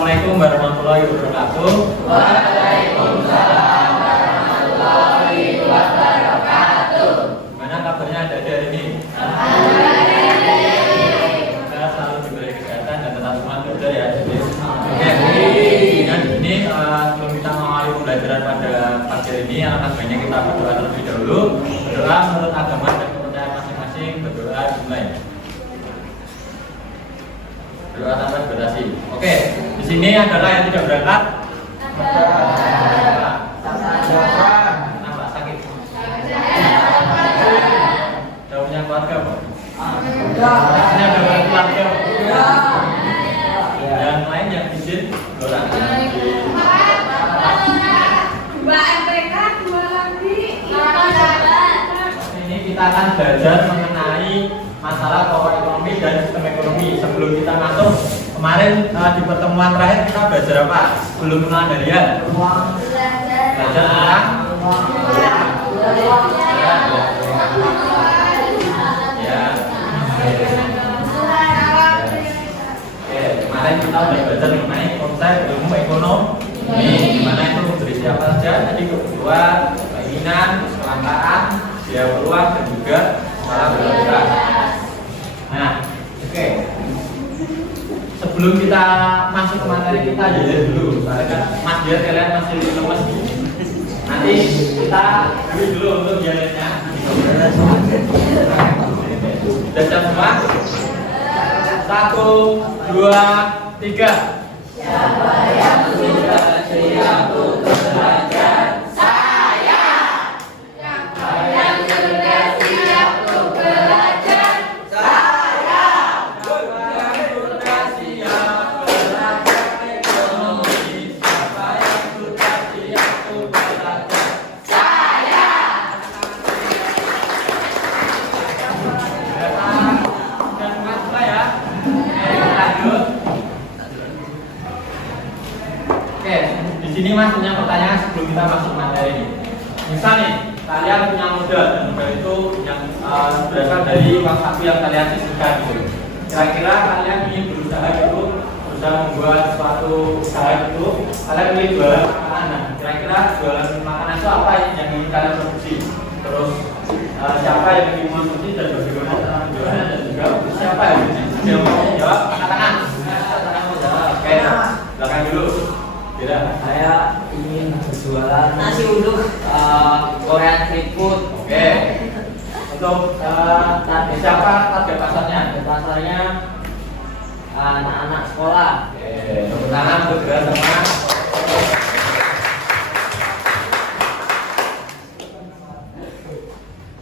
Assalamualaikum warahmatullahi wabarakatuh. Waalaikumsalam warahmatullahi wabarakatuh. Gimana kabarnya adik-adik hari ini? Semoga selalu diberi kesehatan dan tetap semangat belajar ya. Oke, dengan ini sebelum kita mengawali pembelajaran pada pagi hari ini, anak baiknya kita berdoa terlebih dahulu. Berdoa menurut agama dan kepercayaan masing-masing. Berdoa dimulai. Berdoa tanpa durasi. Oke, di sini adalah yang tidak berangkat. Nampak sakit. Sudah punya keluarga, Pak? Ini ada keluarga, Pak? Dan lain yang izin orang. Dua MPK, dua lagi. Ini kita akan belajar mengenai masalah pokok ekonomi dan sistem ekonomi. Sebelum kita masuk, kemarin di pertemuan terakhir kita belajar apa? Belum kenal harian. Belajar tentang ya. Oke, kemarin kita sudah belajar mengenai konsep ilmu ekonomi, di mana itu berisi apa saja? Tadi kebutuhan, keinginan, kelangkaan, biaya peluang dan juga skala prioritas. Nah, oke. Sebelum kita masuk ke materi kita jelasin dulu, karena Mas Dian kalian masih lemes. Nanti kita dulu untuk jalannya. Sudah siap semua? 1, 2, 3. Siapa yang sudah siap untuk belajar? Saya. Siapa yang sudah siap untuk belajar? Saya. Siapa yang sudah siap belajar ekonomi? Siapa yang sudah siap untuk belajar? Saya. Sudah semua ya? Lanjut. Oke, di sini Mas punya pertanyaan sebelum kita masuk materi ini. Misal nih, kalian punya modal dan modal itu yang berasal dari uang saku yang kalian sisihkan gitu. Kira-kira kalian ingin berusaha membuat suatu usaha itu, kalian ingin jualan makanan. Kira-kira jualan makanan itu apa yang ingin kalian produksi? Terus siapa yang ingin mengonsumsi dan bagaimana cara menjualnya dan juga siapa yang ingin jawab angkat tangan. Oke, silakan dulu. Tidak. Saya ingin berjualan Nasi uduk. Korean street food. Oke. Untuk siapa target pasarnya? Di pasarnya anak-anak sekolah. Oke. Tepuk tangan untuk gerak sama.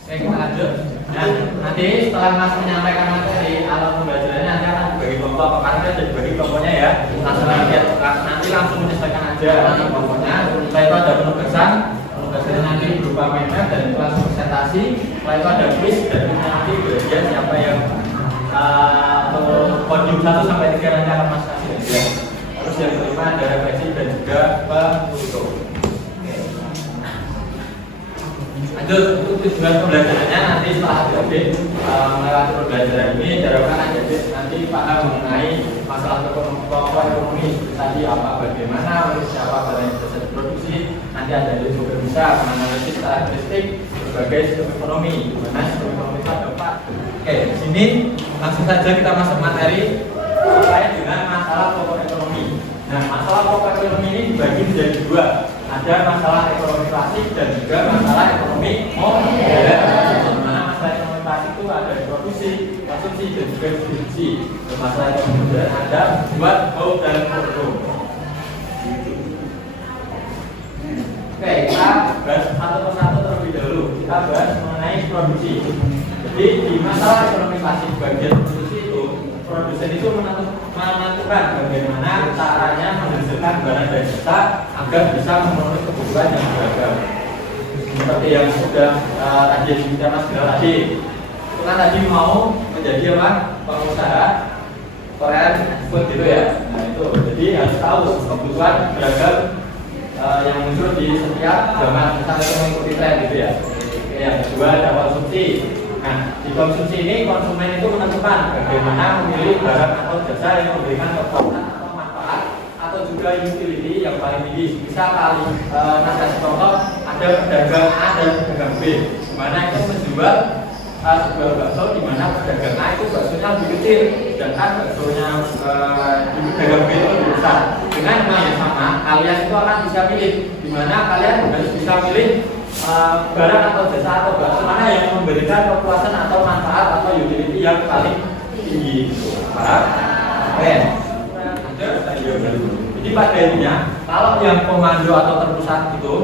Oke, kita lanjut. Nah, nanti setelah Mas menyampaikan materi, alat pembelajarannya nanti akan dibagi kelompok. Kemarin kan sudah dibagi kelompoknya ya. Nanti langsung menyesuaikan aja nanti kelompoknya. Setelah itu ada penugasan nanti berupa mind map dan langsung presentasi. Setelah itu ada quiz dan nanti bagian siapa yang podium 1 sampai 3 nanti akan Mas kasih hadiah. Terus yang kelima ada refleksi dan juga penutup. Lanjut, untuk tujuan pembelajarannya nanti setelah adik-adik melewati pembelajaran ini diharapkan adik-adik nanti paham mengenai masalah pokok ekonomi tadi apa, bagaimana, siapa barang yang bisa diproduksi. Nanti adik-adik juga bisa menganalisis karakteristik berbagai sistem ekonomi, di mana sistem ekonomi itu ada 4. Oke, di sini langsung saja kita masuk materi terkait dengan masalah pokok ekonomi. Nah, masalah pokok ekonomi ini dibagi menjadi 2. Ada masalah ekonomi klasik dan juga masalah ekonomi modern. Dimana masalah ekonomi klasik itu ada produksi, konsumsi dan juga distribusi. Masalah ekonomi modern ada buat, bau dan produk. Oke, kita bahas satu persatu terlebih dahulu. Kita bahas mengenai produksi. Jadi di masalah ekonomi klasik bagian produksi itu, produsen itu menentukan bagaimana caranya menghasilkan barang dan jasa agar bisa memenuhi kebutuhan yang beragam. Seperti yang sudah tadi disebutkan Mas Bila tadi, itu kan tadi mau menjadi apa? Pengusaha Korean food gitu ya. Nah itu, jadi harus tahu kebutuhan beragam yang muncul di setiap zaman. Kita mengikuti tren gitu ya. Yang kedua ada konsumsi. Nah, di konsumsi ini konsumen itu menentukan bagaimana memilih barang atau jasa yang memberikan kepuasan atau manfaat ke utility yang paling tinggi. Misal kali kasih contoh ada pedagang A dan pedagang B, di mana itu menjual sebuah bakso di mana pedagang A itu baksonya lebih kecil, sedangkan baksonya di pedagang B itu lebih besar. Dengan nama yang sama, kalian itu akan bisa pilih, di mana kalian harus bisa pilih barang atau jasa atau bakso mana yang memberikan kepuasan atau manfaat atau utility yang paling tinggi. Paham? Oke. Jadi pada intinya, kalau yang komando atau terpusat itu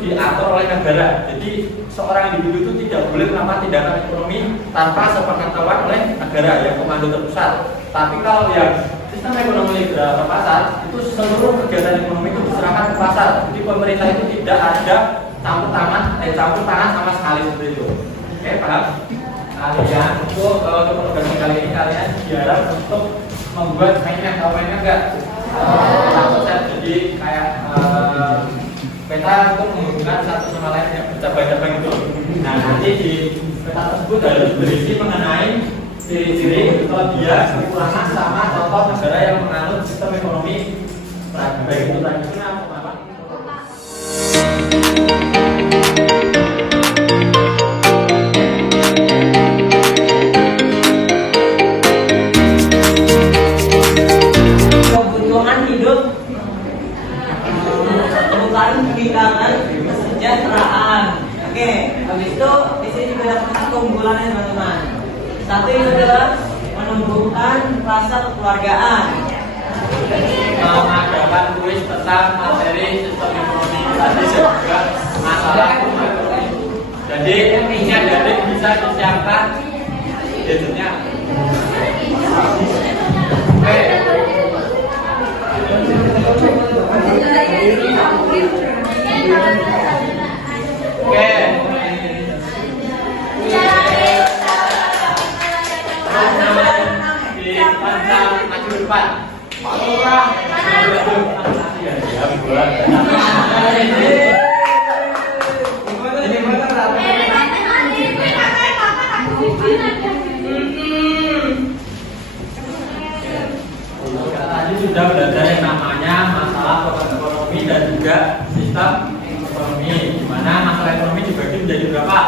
diatur oleh negara. Jadi seorang individu itu tidak boleh melakukan tindakan ekonomi tanpa sepengetahuan oleh negara yang komando terpusat. Tapi kalau yang sistem ekonomi terpusat itu seluruh kegiatan ekonomi itu diserahkan ke pasar. Jadi pemerintah itu tidak ada campur tangan sama sekali seperti itu. Oke, paham? Kalian untuk program kali ini kalian diharap untuk membuat mainnya, tahu mainnya enggak? Jadi kayak peta itu menghubungkan satu sama lain yang bercabang-cabang itu. Nah, nanti di peta tersebut harus berisi mengenai ciri-ciri kelebihan, kekurangan sama contoh negara yang menganut sistem ekonomi baik itu tradisional maupun pendidikan, kesejahteraan. Oke, habis itu di sini juga ada keunggulannya teman-teman. Satu itu adalah menumbuhkan rasa kekeluargaan, mengadakan kuis tentang materi sistem ekonomi tadi juga masalah ekonomi. Jadi ini adik bisa disiapkan gadgetnya. Oke. Di panjang maju depan. Orang. Tadi sudah belajar yang namanya masalah ekonomi dan juga sistem ekonomi, di mana masalah ekonomi dibagi menjadi berapa?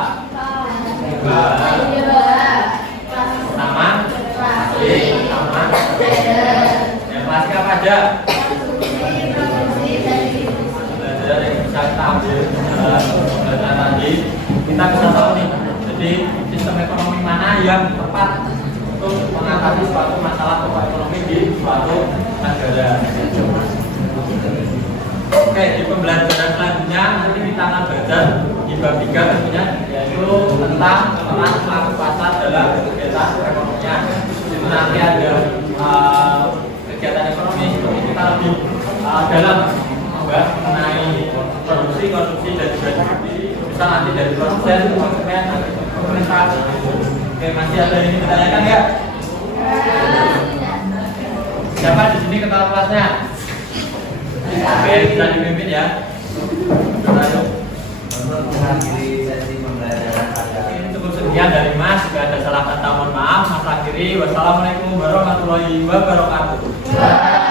Pertama, yang klasik apa aja? Belajar yang bisa kita ambil belajar tadi, kita bisa tahu nih. Jadi sistem ekonomi mana yang tepat untuk mengatasi suatu masalah ekonomi di suatu negara. Oke, di pembelajaran selanjutnya nanti kita akan belajar di bab 3 tentunya, yaitu tentang peran pelaku pasar dalam kegiatan perekonomian. Itu nanti ada kegiatan ekonomi seperti kita lebih dalam membahas mengenai produksi, konsumsi dan juga distribusi. Bisa nanti dari produsen, konsumen, pemerintah. Oke, masih ada yang ingin ditanyakan ya? Siapa di sini kepala kelasnya? Oke, bisa dipimpin ya. Cukup sekian dari Mas. Jika ada salah kata mohon maaf. Mas akhiri. Wassalamualaikum warahmatullahi wabarakatuh.